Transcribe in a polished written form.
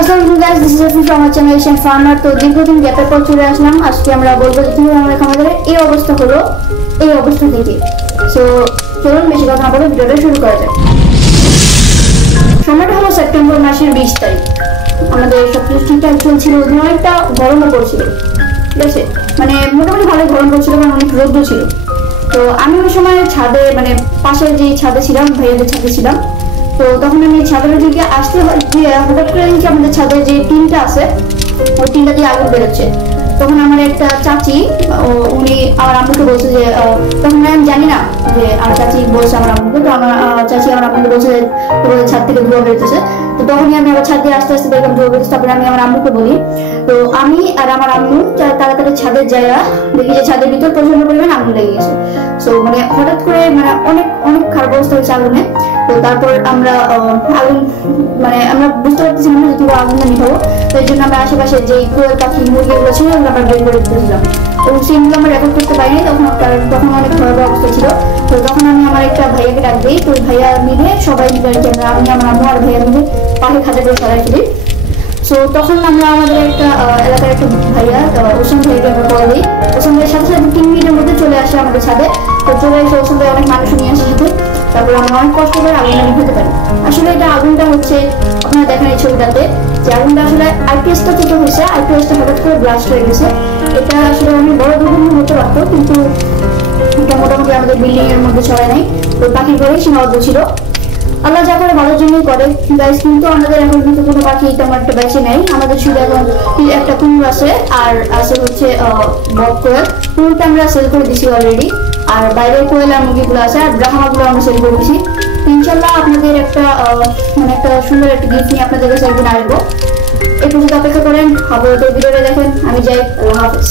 আসসালামু guys, this is Afif from our channel Asian farmer. তো দীর্ঘদিন গ্যাপের পর চলে আসলাম। আজকে আমরা বলবো যে কিভাবে আমরা আমাদের এই অবস্থা হলো, এই অবস্থা থেকে। সো চলুন বেশি কথা না বলে ভিডিওটা শুরু করা যাক। সময়টা হলো সেপ্টেম্বর মাসের 20 তারিখ। আমাদের সবকিছু ঠিকঠাক চলছিল, অনেকটা গরমও পড়ছিল, ঠিক আছে, মানে মোটামুটি ভালোই গরম পড়ছিল, কারণ অনেক রোদ্র ছিল। তো আমি ওই সময় ছাদে, মানে পাশের যে ছাদে ছিলাম, ভাইয়াদের ছাদে ছিলাম। তো তখন আমি ছাদের দিকে আসতে হঠাৎ করে দেখি আমাদের ছাদের যে টিনটা আছে ওই টিনটা দিয়ে আগুন বেরোচ্ছে। তখন আমার একটা চাচি, উনি আমার আম্মুকে বলছে যে, তখন আমি জানি না যে আমার চাচি বলছে আমার আম্মুকে, তো আমার চাচি আমার আম্মুকে বলছে যে তোমাদের ছাদ থেকে ধোঁয়া বেরোতেছে। তো তখনই আমি আমার ছাদ দিয়ে আস্তে আস্তে দেখলাম ধোঁয়া বেরোচ্ছে। তারপরে আমি আমার আম্মুকে বলি, তো আমি আর আমার আম্মু তাড়াতাড়ি ছাদের জায়গা দেখি যে ছাদের ভিতর প্রচন্ড পরিমাণ আগুন লেগে গেছে। সো মানে হঠাৎ করে মানে অনেক অনেক খারাপ অবস্থা হয়েছে আগুনে। তো তারপর আমরা আগুন, মানে আমরা বুঝতে পারতেছিলাম না যে কিভাবে আগুনটা নিভাবো। তো এই জন্য আমরা আশেপাশে যে কোয়েল পাখি মুরগিগুলো ছিল ওগুলো আমরা বের করে দিতেছিলাম। তো সেগুলো আমরা রেকর্ড করতে পারিনি তখন অনেক ভয়াবহ অবস্থা ছিল। তো তখন আমি আমার একটা ভাইয়াকে ডাক দিই। তো ভাইয়া মিলে সবাই মিলে আর কি, আমি আমার আম্মু আর ভাইয়া মিলে পাখি খাঁচা করে সরাই ফেলি। সো তখন আমরা আমাদের একটা এলাকার একটা ভাইয়া, ওসমান ভাইকে আমরা কল দিই। ওসমান ভাইয়ের সাথে সাথে 3 মিনিটের মধ্যে চলে আসে আমাদের ছাদে। তো চলে এসে ওসমান ভাই অনেক মানুষ নিয়ে আসে সাথে। তারপর আমরা অনেক কষ্ট করে আগুনটা নিভাতে পারি। আসলে এটা আগুনটা হচ্ছে, আপনারা দেখেন এই ছবিটাতে যে আগুনটা আসলে আইপিএসটা থেকে হয়েছে, আইপিএসটা হঠাৎ করে ব্লাস্ট হয়ে গেছে। এটা আসলে অনেক বড় দুর্ঘটনা হতে পারতো, কিন্তু এটা মোটামুটি আমাদের বিল্ডিং এর মধ্যে ছড়ায় নাই। তো পাখির ঘরেই সীমাবদ্ধ ছিল। আল্লাহ যা করে ভালোর জন্যই করে গাইস। কিন্তু আমাদের এখন কিন্তু কোনো পাখি তেমন একটা বেঁচে নেই। আমাদের শুধু এখন একটা কুমির আছে, আর আছে হচ্ছে বক কোয়েল। কুমিরটা আমরা সেল করে দিছি অলরেডি। আর বাইরের কোয়েল আর মুরগিগুলো আছে, আর ব্রাহ্মাগুলো আমরা সেল করে দিছি। ইনশাল্লাহ আপনাদের একটা মানে একটা সুন্দর একটা গিফট নিয়ে আপনাদের কাছে একদিন আসবো। এই পর্যন্ত অপেক্ষা করেন, আবার ভিডিওটা দেখেন। আমি যাই, আল্লাহ হাফেজ।